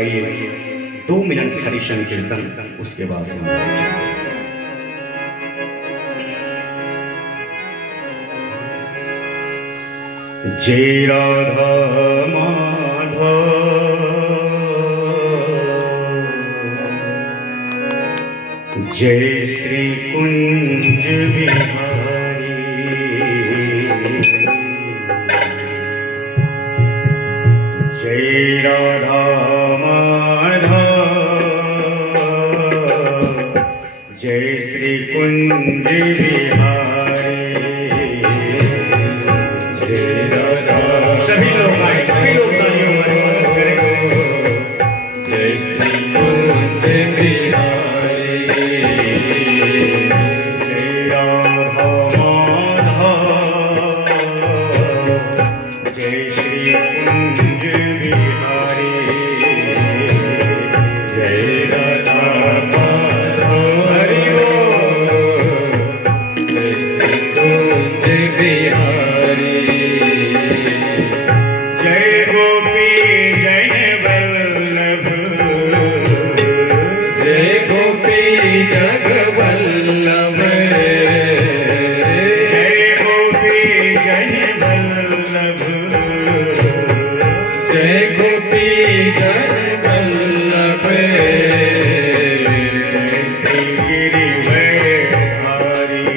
आइए 2 मिनट हरि संकीर्तन, उसके बाद से हम चलेंगे। जय राधा माधव, जय श्री कुंज बिहारी, जय राधा माधव, जय श्री कुंज बिहारी। जय राधा, सभी लोग आए, सभी लोग तालियों में स्वागत करें। जय श्री कुंज बिहारी, जय राधा माधव, जय श्री कुंज बिहारी, जय राधा माधव, हरि बोल, जय श्री कुंज बिहारी, जय गोपी जन वल्लभ, जय गोपी जग वल्लभ, जय गोपी जन वल्लभ, जय गोपी जन वल्लभ, जय श्री गिरिवर धारी,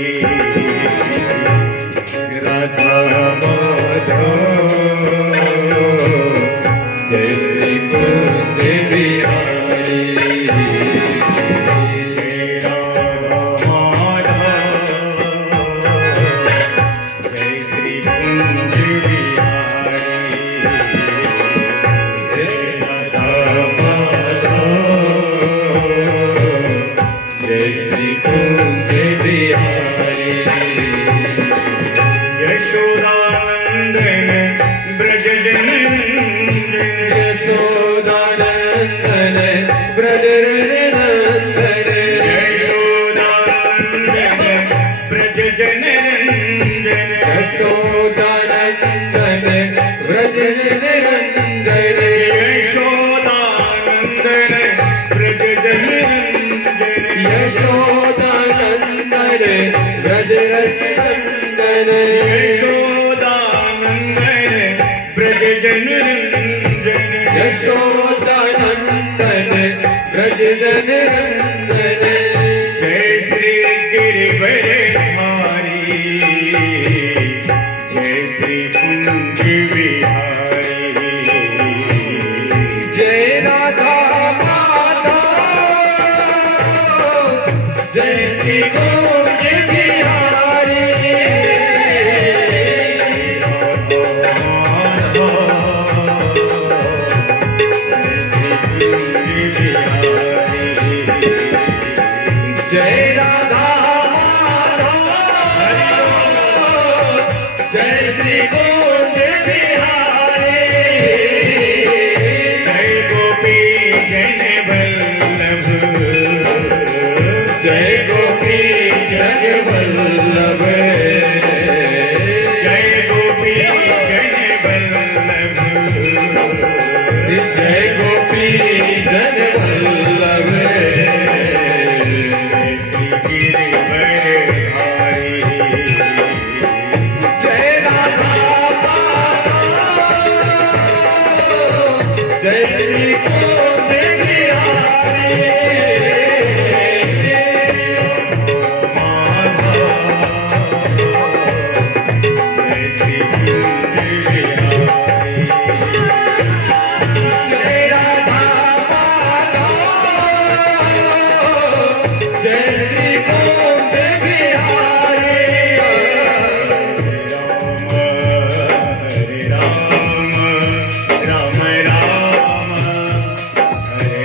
राधा माधव, जय श्री कुंज बिहारी, जय राधा माधव, जय श्री कुंज बिहारी, जय राधा माधव, जय श्री कुंज बिहारी। यशोदानंदन ब्रज जननंदन, यशोदानंदन ब्रज जननंदन, यशोदानंदन ब्रज जननंदन, यशोदानंदन ब्रज जननंदन, यशोदानंदन ब्रज जननंदन, यशोदानंदन ब्रज जननंदन, यशोदानंदन ब्रज जननंदन, यशोदानंदन ब्रज जननंदन, जय श्री गिरिवर धारी, जय श्री कुंज बिहारी, जय राधा माधव, जय श्री कुंज बिहारी, जय राधा माधव, जय श्री कुंज बिहारी, जय गोपी जन वल्लभ, जय गोपी जन वल्लभ, जय गोपी जन वल्लभ, जय गोपी जन वल्लभ, श्री गिरिवर धारी, जय राधा माधव, जय श्री कुंज बिहारी, जय श्री कुंज बिहारी, जय राधा माधव, जय श्री कुंज बिहारी, राम हरे राम, राम राम हरे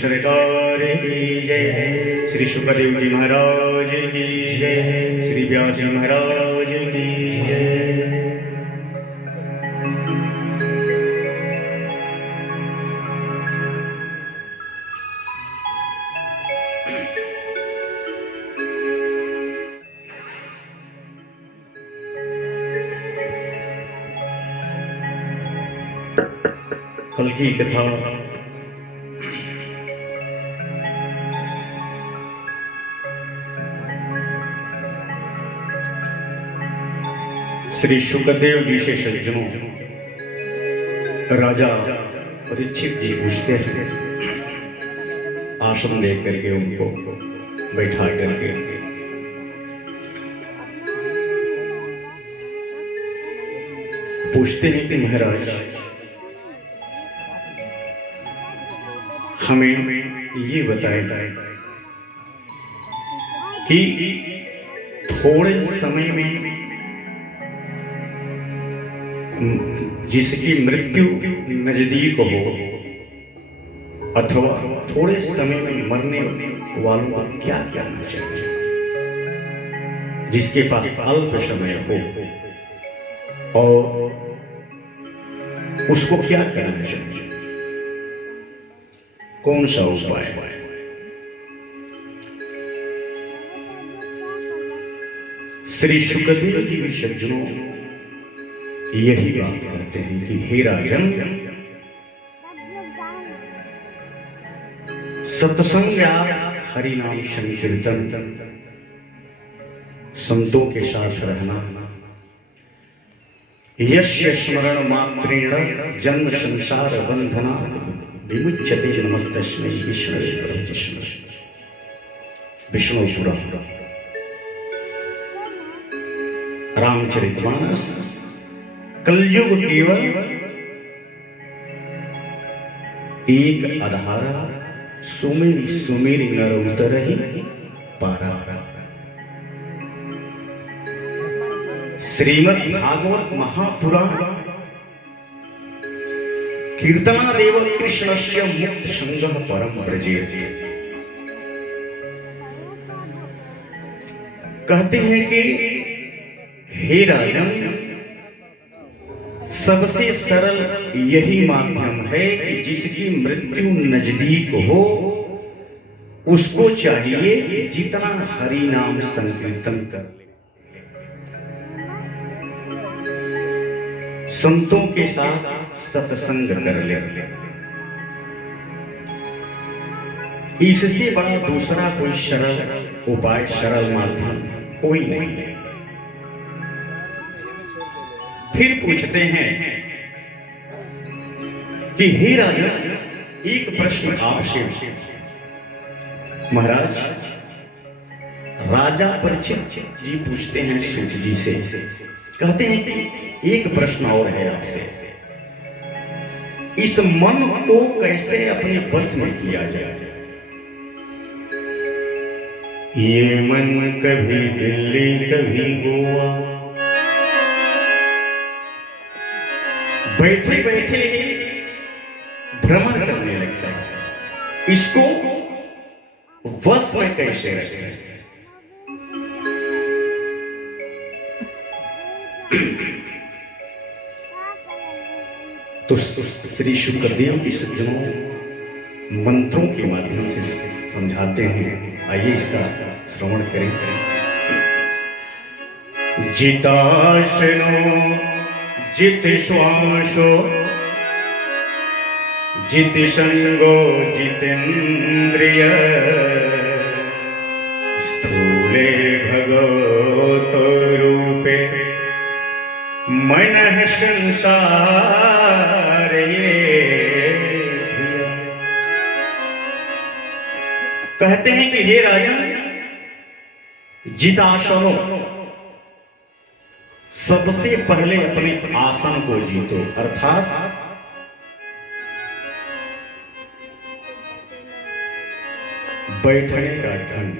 सरकार की जय। श्री शुकदेव जी महाराज की जय। श्री व्यास जी महाराज की जय। कल की कथा श्री शुकदेव जी से सज्जनों राजा परीक्षित जी पूछते हैं, आसन लेकर के उनको बैठा करके, पूछते हैं कि महाराज हमें ये बताएं कि थोड़े समय में जिसकी मृत्यु नजदीक हो अथवा थोड़े समय में मरने वालों को क्या करना चाहिए, जिसके पास अल्प समय हो और उसको क्या करना चाहिए, कौन सा उपाय। श्री शुकदेव जी भी सज्जनों यही बात कहते हैं कि हे राजन, सत्संग हरि नाम संकीर्तन संतों के साथ रहना, यस्य स्मरण मात्रेण जन्म संसार बंधना विमुच्यते नमस्तस्मै विष्णवे प्रभुष्ण। विष्णु पुराण रामचरितमानस। कलयुग केवल एक आधारा, सुमेरी सुमेरी नर उतरहि पारा। श्रीमद् भागवत महापुराण कीर्तनादेव कृष्णस्य मुक्त संगः परम व्रजेत। कहते हैं कि हे राजन, सबसे सरल यही माध्यम है कि जिसकी मृत्यु नजदीक हो उसको चाहिए जितना हरि नाम संकीर्तन कर ले, संतों के साथ सत्संग कर ले। इससे बड़ा दूसरा कोई सरल उपाय, सरल माध्यम कोई नहीं है। फिर पूछते हैं कि हे राजा, एक प्रश्न आपसे। महाराज, राजा परीक्षित जी पूछते हैं सूत जी से, कहते हैं कि एक प्रश्न और है आपसे, इस मन को कैसे अपने बस में किया जाए। ये मन कभी दिल्ली कभी गोवा, बैठे बैठे ही भ्रमण करने लगता है, इसको वश में कैसे रखें। तो श्री शुकदेव जी सज्जनों मंत्रों के माध्यम से समझाते हैं। आइए इसका श्रवण करें। जिताशनो जित श्वासो जित संगो जितेन्द्रिय, स्थूले भगवतो रूप पे मन है संसार ये। कहते हैं कि हे राजन, जितासनो, सबसे पहले अपने आसन को जीतो, अर्थात बैठने का ढंग।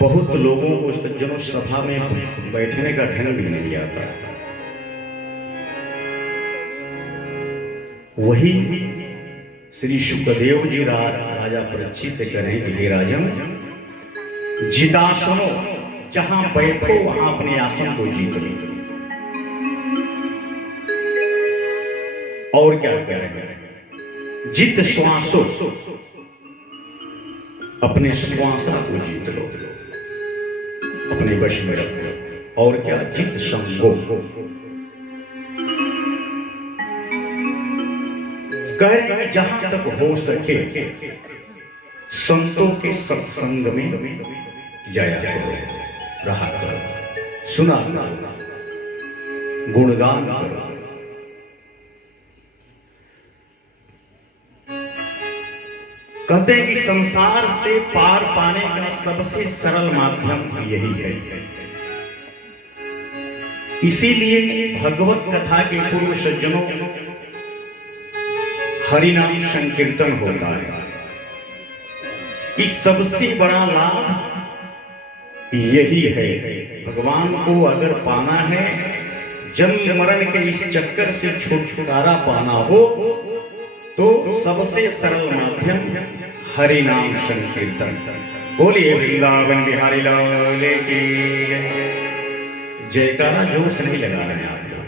बहुत लोगों को, सज्जनों, सभा में बैठने का ढंग भी नहीं आता। वही श्री शुकदेव जी राजा परीक्षित से कह रहे हैं कि हे राजन, जितासनो, जहां बैठो वहां अपने आसन को जीत लो। और क्या कह रहे हैं? जित श्वासो, अपने श्वासा को जीत लो, अपने वश में रखो। और क्या? जित संगो, कह रहे हैं जहां तक हो सके संतों के सत्संग में जाया करो, रहा करो, सुना करो, गुणगान करो। कहते हैं कि संसार से पार पाने का सबसे सरल माध्यम यही है। इसीलिए भगवत कथा के पूर्व सज्जनों हरिनाम संकीर्तन होता है। इस सबसे बड़ा लाभ यही है। भगवान को अगर पाना है, जन्म मरण के इस चक्कर से छुटकारा पाना हो, तो सबसे सरल माध्यम हरिनाम संकीर्तन। बोलिए वृंदावन बिहारी लाल की जयकारा जोर से नहीं लगा रहे हैं आप लोग।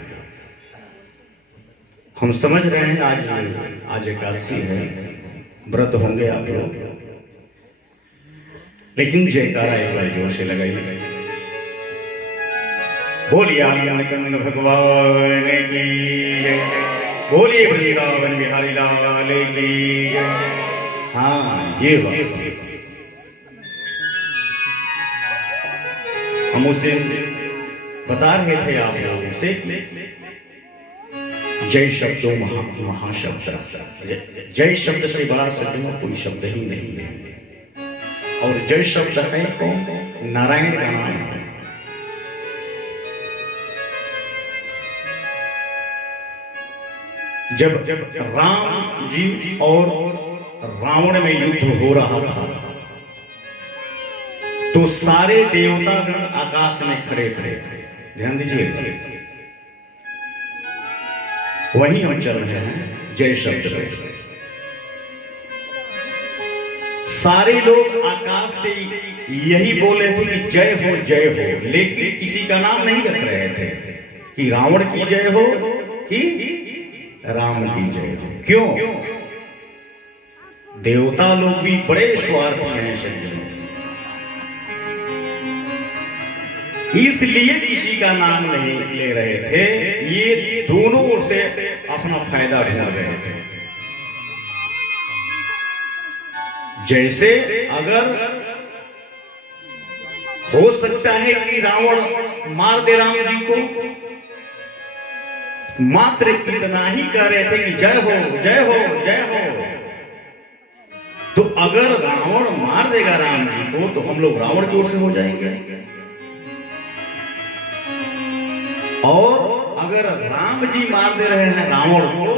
हम समझ रहे हैं आज एकादशी है, व्रत होंगे आप लोग, लेकिन जयकारा एक बार जोर से लगाइए। बोलिए आनंद कंद भगवान की, बोलिए वृंदावन बिहारी लाल की। हाँ, ये बात हम उस दिन बता रहे थे आप लोगों से कि जय शब्दों महाशब्द। जय शब्द से बड़ा सज्जनों कोई शब्द ही नहीं है। और जय शब्द है कौन? नारायण का नाम है। जब राम जी और रावण में युद्ध हो रहा था, तो सारे देवतागण आकाश में खड़े थे। ध्यान दीजिए, वहीं हम चल रहे हैं जय शब्द पे। सारे लोग आकाश से यही बोले थे कि जय हो जय हो, लेकिन किसी का नाम नहीं रख रहे थे कि रावण की जय हो कि राम की जय हो। क्यों? देवता लोग भी बड़े स्वार्थी हैं सज्जनों, इसलिए किसी का नाम नहीं ले रहे थे। ये दोनों ओर से अपना फायदा ढूंढ रहे थे। जैसे अगर हो सकता है कि रावण मार दे राम जी को, मात्र कितना ही कह रहे थे कि जय हो जय हो जय हो। तो अगर रावण मार देगा राम जी को, तो हम लोग रावण की ओर से हो जाएंगे। और अगर राम जी मार दे रहे हैं रावण को,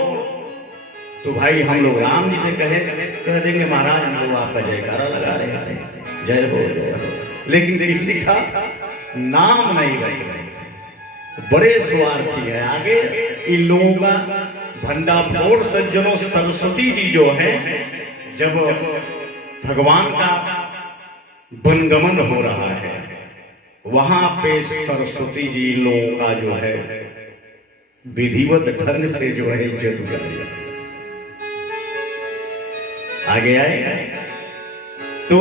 तो भाई हम लोग राम जी से कह देंगे महाराज हम लोग आपका जयकारा लगा रहे थे, जय हो जय हो, लेकिन किसी का नाम नहीं रख रहे थे। बड़े स्वार्थी है। आगे इन लोगों का भंडाफोड़ सज्जनों, सरस्वती जी जो है, जब भगवान का वनगमन हो रहा है, वहां पे सरस्वती जी लोगों का जो है विधिवत ढंग से जो है इज्जत उतारी। आगे आए तो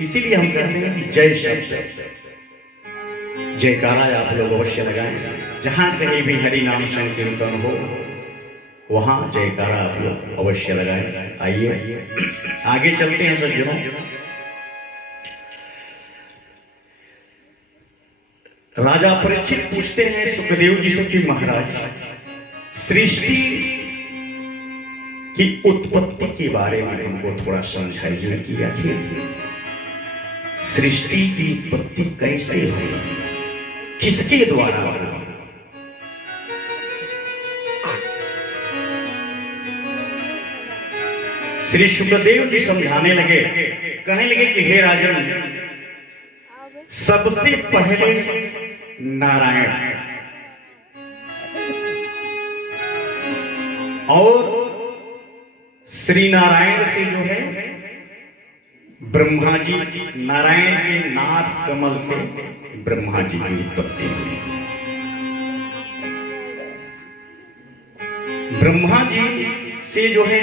इसीलिए हम कहते हैं कि जय शब्द, जयकारा आप लोग अवश्य लगाएं। जहां कहीं भी हरि नाम संकीर्तन हो, वहां जयकारा आप लोग अवश्य लगाएं। आइए आगे चलते हैं सज्जनों। राजा परीक्षित पूछते हैं सुखदेव जी से कि महाराज, सृष्टि की उत्पत्ति के बारे में हमको थोड़ा समझाइए कि आखिर सृष्टि की उत्पत्ति कैसे हुई, किसके द्वारा हुई। श्री सुखदेव जी समझाने लगे, कहने लगे कि हे राजन, सबसे पहले नारायण और श्री नारायण से जो है ब्रह्मा जी, नारायण के नाभ कमल से ब्रह्मा जी की उत्पत्ति हुई। ब्रह्मा जी से जो है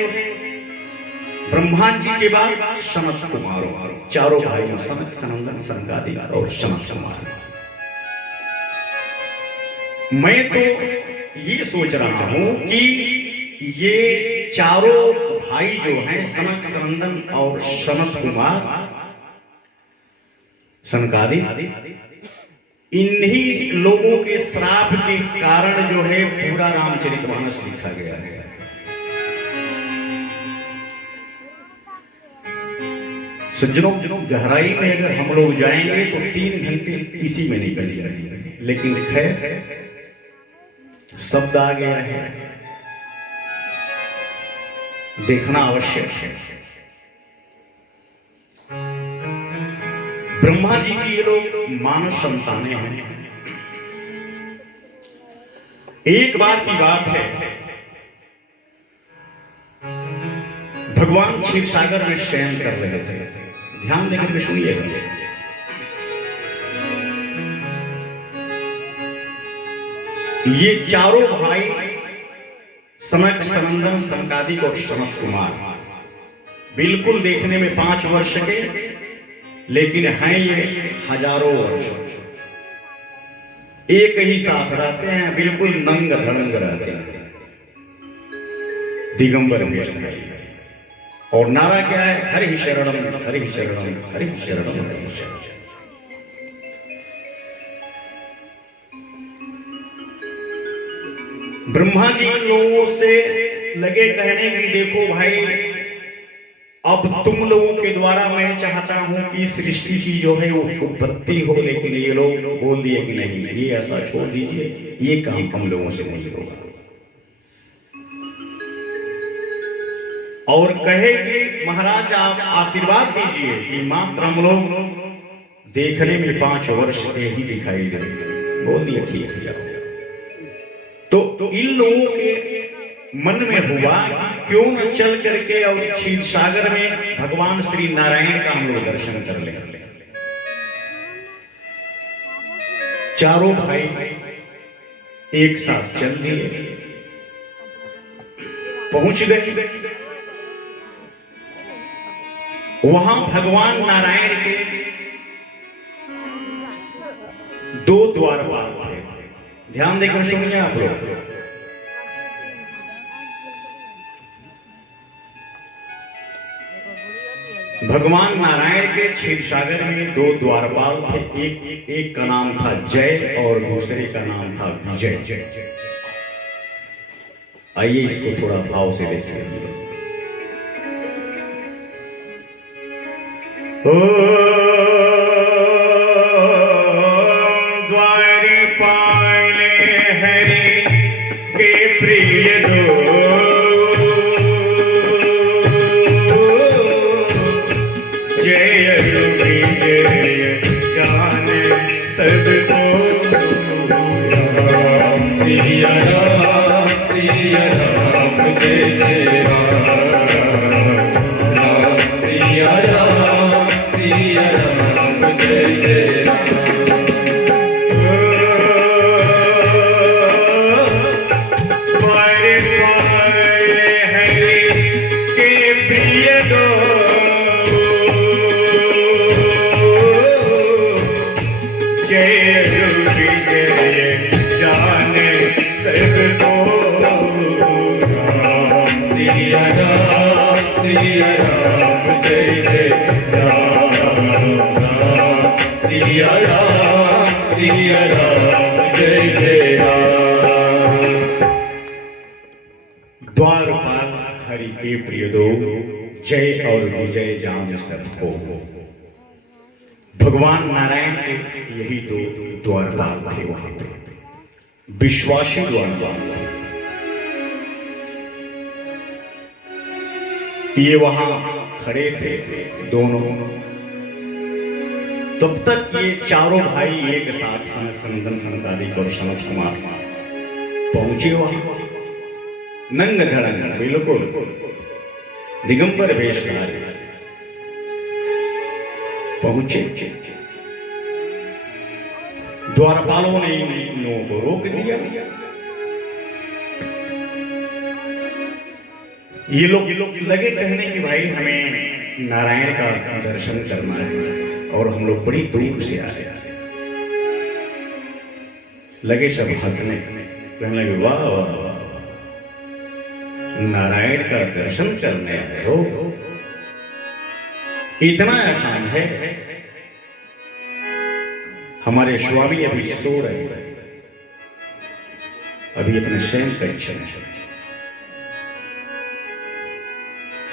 ब्रह्मा जी के बाद सनत कुमार, चारों भाइयों सनक, सनंदन, सनकादिक और सनत कुमार। मैं तो ये सोच रहा हूं कि ये चारों भाई जो हैं सनक, सनंदन और सनत कुमार, सनकादिक, इन्हीं लोगों के श्राप के कारण जो है पूरा रामचरितमानस लिखा गया है। सज्जनों, गहराई में अगर हम लोग जाएंगे तो 3 घंटे इसी में निकल जाएंगे, लेकिन खैर शब्द आ गया है, देखना आवश्यक है। ब्रह्मा जी की ये लोग मानव संतानें हैं। एक बार की बात है, भगवान क्षीर सागर में शयन कर रहे थे। ध्यान देकर के सुनिएगा। ये चारों भाई सनक, सनंदन, सनकादिक और सनत कुमार बिल्कुल देखने में 5 वर्ष के, लेकिन हैं ये हजारों वर्ष। एक ही साथ रहते हैं, बिल्कुल नंग धड़ंग रहते हैं, दिगंबर वेशधारी। और नारा क्या है? हरि शरणम, हरि शरणम, हरि शरणम, हरि शरणम। ब्रह्मा जी लोगों से लगे कहने की, देखो भाई, अब तुम लोगों के द्वारा मैं चाहता हूं कि सृष्टि की जो है वो उत्पत्ति हो, लेकिन ये लोग बोल दिए कि नहीं, ये ऐसा छोड़ दीजिए, ये काम हम लोगों से नहीं होगा। और कहे कि महाराज आप आशीर्वाद दीजिए कि मात्र हम लोग देखने में 5 वर्ष के ही दिखाई दे। बोल दिए ठीक है। तो इन लोगों के मन में हुआ कि क्यों न चल करके और क्षीर सागर में भगवान श्री नारायण का हम लोग दर्शन कर ले। चारों भाई एक साथ चल दिए, पहुंच गए। वहां भगवान नारायण के 2 द्वारपाल थे। ध्यान देकर सुनिए आप लोग। भगवान नारायण के क्षीर सागर में 2 द्वारपाल थे। एक का नाम था जय और दूसरे का नाम था विजय। आइए इसको थोड़ा भाव से देखें। द्वारपाल हरि के प्रिय दो, जय विजय जाने सबको। सिया राम, सिया राम, जय जय राम, सिया राम, सिया राम, जय जय राम। सिया राम, जय जय राम, सिया राम। सिया राम जय जय राम। द्वारपाल हरि के प्रिय दो, जय और विजय जान सबको। भगवान नारायण के यही दो द्वारपाल थे वहां पे, विश्वासी द्वारपाल थे। ये वहां खड़े थे दोनों। तब तक ये चारों भाई एक साथ सनंदन सनकादिक और सनत कुमार पहुंचे वहां। नंग धड़ंग बिल्कुल दिगंबर वेशधारी पहुंचे। द्वारपालों ने इन लोगों को रोक दिया। ये लोग लगे कहने कि भाई हमें नारायण का दर्शन करना है और हम लोग बड़ी दूर से आ रहे हैं। लगे सब हंसने, कहने लगे वाह वाह वाह, नारायण का दर्शन करने आए हो, इतना आसान है। हमारे स्वामी अभी सो रहे हैं, अभी अपने शयन कक्ष में।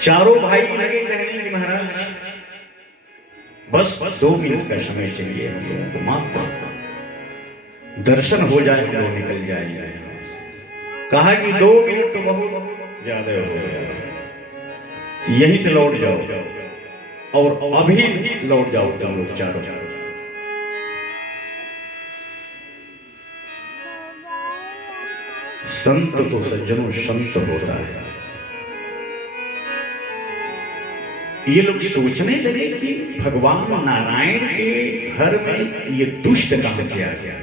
चारों भाई लगे कहने कि महाराज बस 2 मिनट का समय चाहिए हम लोगों को, मात्र दर्शन हो जाए हम लोग निकल जाएंगे। कहा कि 2 मिनट तो बहुत ज्यादा हो गया, यहीं से लौट जाओ और अभी लौट जाओ तुम लोग चारों। संत तो सज्जनों संत होता है। ये लोग सोचने लगे कि भगवान नारायण के घर में ये दुष्ट कहां से आ गया।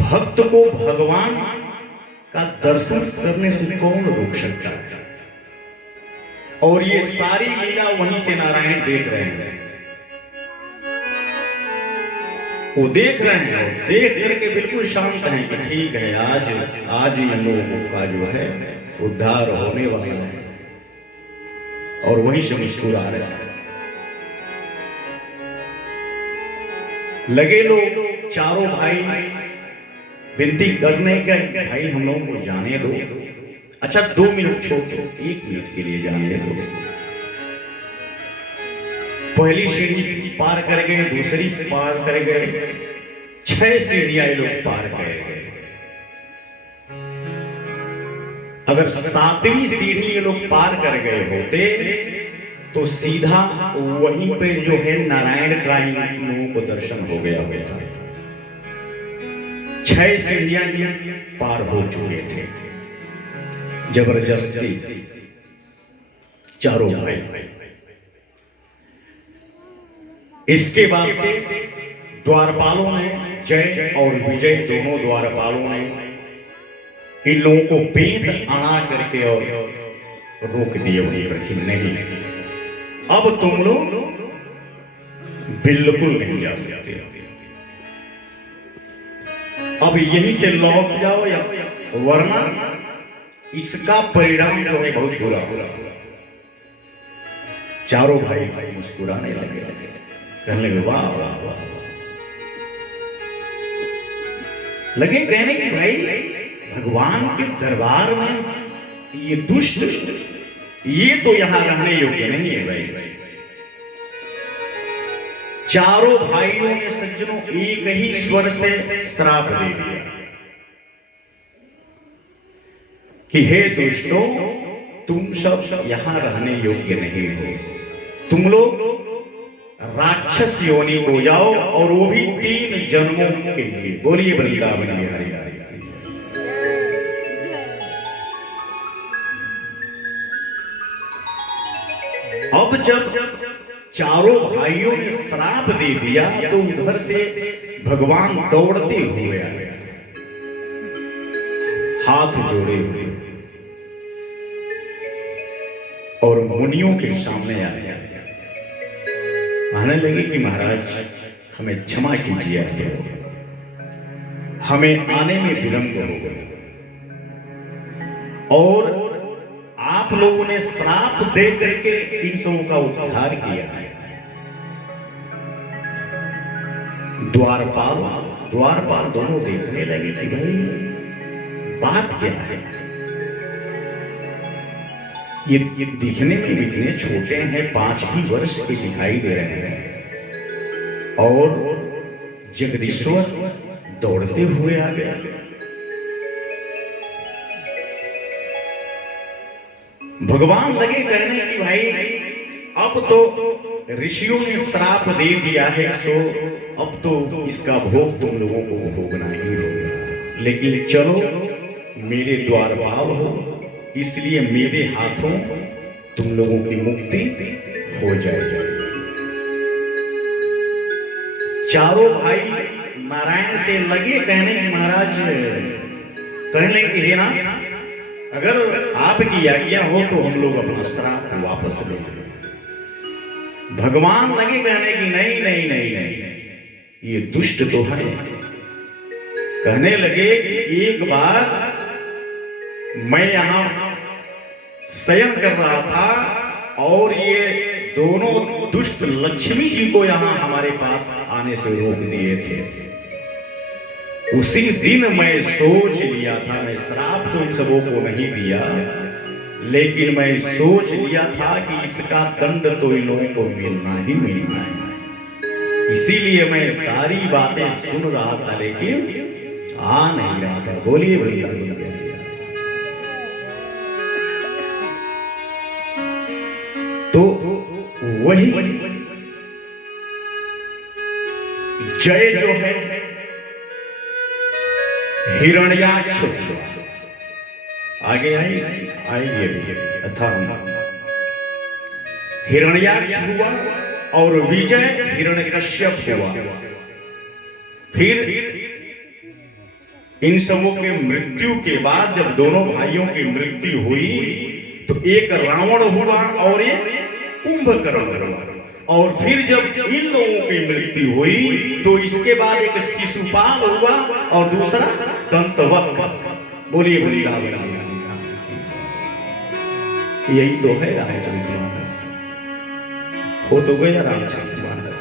भक्त को भगवान का दर्शन करने से कौन रोक सकता है। और ये सारी लीला वहीं से नारायण देख रहे हैं। वो देख रहे हैं और देख करके बिल्कुल शांत हैं कि ठीक है, आज इन लोगों का जो है उद्धार होने वाला है। और वहीं से मुस्कुरा रहे हैं। लगे लोग चारों भाई विनती करने का, भाई हम लोगों को जाने दो। अच्छा 2 मिनट छोड़ दो, 1 मिनट के लिए जाने दो। पहली सीढ़ी पार कर गए, दूसरी पार कर गए, 6 सीढ़ियां ये लोग पार कर गए। अगर 7वीं सीढ़ी ये लोग पार कर गए होते तो सीधा वहीं पे जो है नारायण का इन लोगों को दर्शन हो गया होता। 6 सीढ़ियां पार हो चुके थे जबरदस्ती चारों भाई। इसके बाद से द्वारपालों ने, जय और विजय दोनों द्वारपालों ने इन लोगों को पेट अड़ा करके और रोक दिए वहीं पर कि नहीं, अब तुम लोग बिल्कुल नहीं जा सकते, अब यहीं से लौट जाओ या वरना इसका परिणाम जो है बहुत बुरा होगा। चारों भाई मुस्कुराने लगे, कहने लगे वाह वाह वाह। लगे कहने कि भाई भगवान के दरबार में ये दुष्ट, ये तो यहां रहने योग्य नहीं है भाई। चारों भाइयों ने सज्जनों एक ही स्वर से श्राप दे दिया कि हे दुष्टों, तुम सब यहां रहने योग्य नहीं हो, तुम लोग राक्षस योनि हो जाओ और वो भी 3 जन्मों के लिए। बोलिए वृंदावन बिहारी लाल की। अब जब चारों भाइयों ने श्राप दे दिया तो उधर से भगवान दौड़ते हुए आए, हाथ जोड़े हुए, और मुनियों के सामने आए, आने लगे कि महाराज हमें क्षमा कीजिए, हमें आने में विलंब हो गया और आप लोगों ने श्राप दे करके इन सबों का उद्धार किया है। द्वारपाल दोनों देखने लगे कि भाई बात क्या है। ये दिखने में इतने छोटे हैं, 5 ही वर्ष के दिखाई दे रहे हैं, और जगदीश्वर दौड़ते हुए आ गए। भगवान लगे कहने कि भाई अब तो ऋषियों ने श्राप दे दिया है, सो अब तो इसका भोग तुम लोगों को भोगना ही होगा, लेकिन चलो मेरे द्वारपाल हो, इसलिए मेरे हाथों तुम लोगों की मुक्ति हो जाएगी। चारों भाई नारायण से लगे कहने की महाराज, कहने की हे नाथ, अगर आपकी आज्ञा हो तो हम लोग अपना श्राप वापस ले लें। भगवान लगे कहने की नहीं नहीं नहीं नहीं, ये दुष्ट तो है। कहने लगे कि एक बार मैं यहां शयन कर रहा था और ये दोनों दुष्ट लक्ष्मी जी को यहां हमारे पास आने से रोक दिए थे। उसी दिन मैं सोच लिया था, मैं श्राप तो इन सबों को नहीं दिया, लेकिन मैं सोच लिया था कि इसका दंड तो इन लोगों को मिलना ही मिलना है। इसीलिए मैं सारी बातें सुन रहा था लेकिन आ नहीं रहा था। बोलिए वृंदावन बिहारी। तो वही जय जो है हिरण्याक्ष आगे आइए अथा हिरण्याक्ष हुआ और विजय हिरण्यकश्यप हुआ। फिर इन सबों के मृत्यु के बाद जब दोनों भाइयों की मृत्यु हुई तो एक रावण हुआ और एक कुंभकर्ण हुआ, और फिर जब इन लोगों की मृत्यु हुई तो इसके बाद एक शिशुपाल हुआ और दूसरा दंतवक्र। बोलिए वृंदावन बिहारी नाम की। यही तो है रामचरितमानस। हो तो गया रामचरितमानस।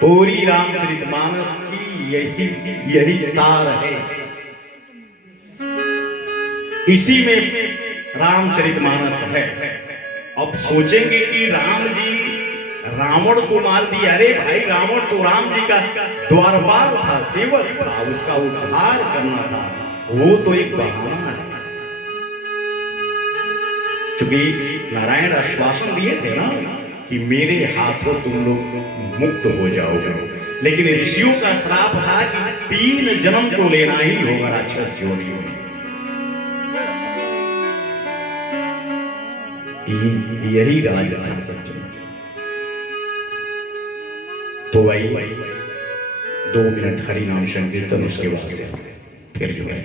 पूरी रामचरितमानस की यही सार है। इसी में रामचरितमानस है। अब सोचेंगे कि राम जी रावण को मार दिया। अरे भाई, रावण तो राम जी का द्वारपाल था, सेवक था, उसका उद्धार करना था, वो तो एक बहाना है। चूंकि नारायण आश्वासन दिए थे ना कि मेरे हाथों तुम लोग मुक्त हो जाओगे, लेकिन ऋषियों का श्राप था कि 3 जन्म को लेना ही होगा राक्षस योनि में। यही राज था सज्जन। तो भाई 2 मिनट हरि नाम संकीर्तन, उसके बाद से फिर जो है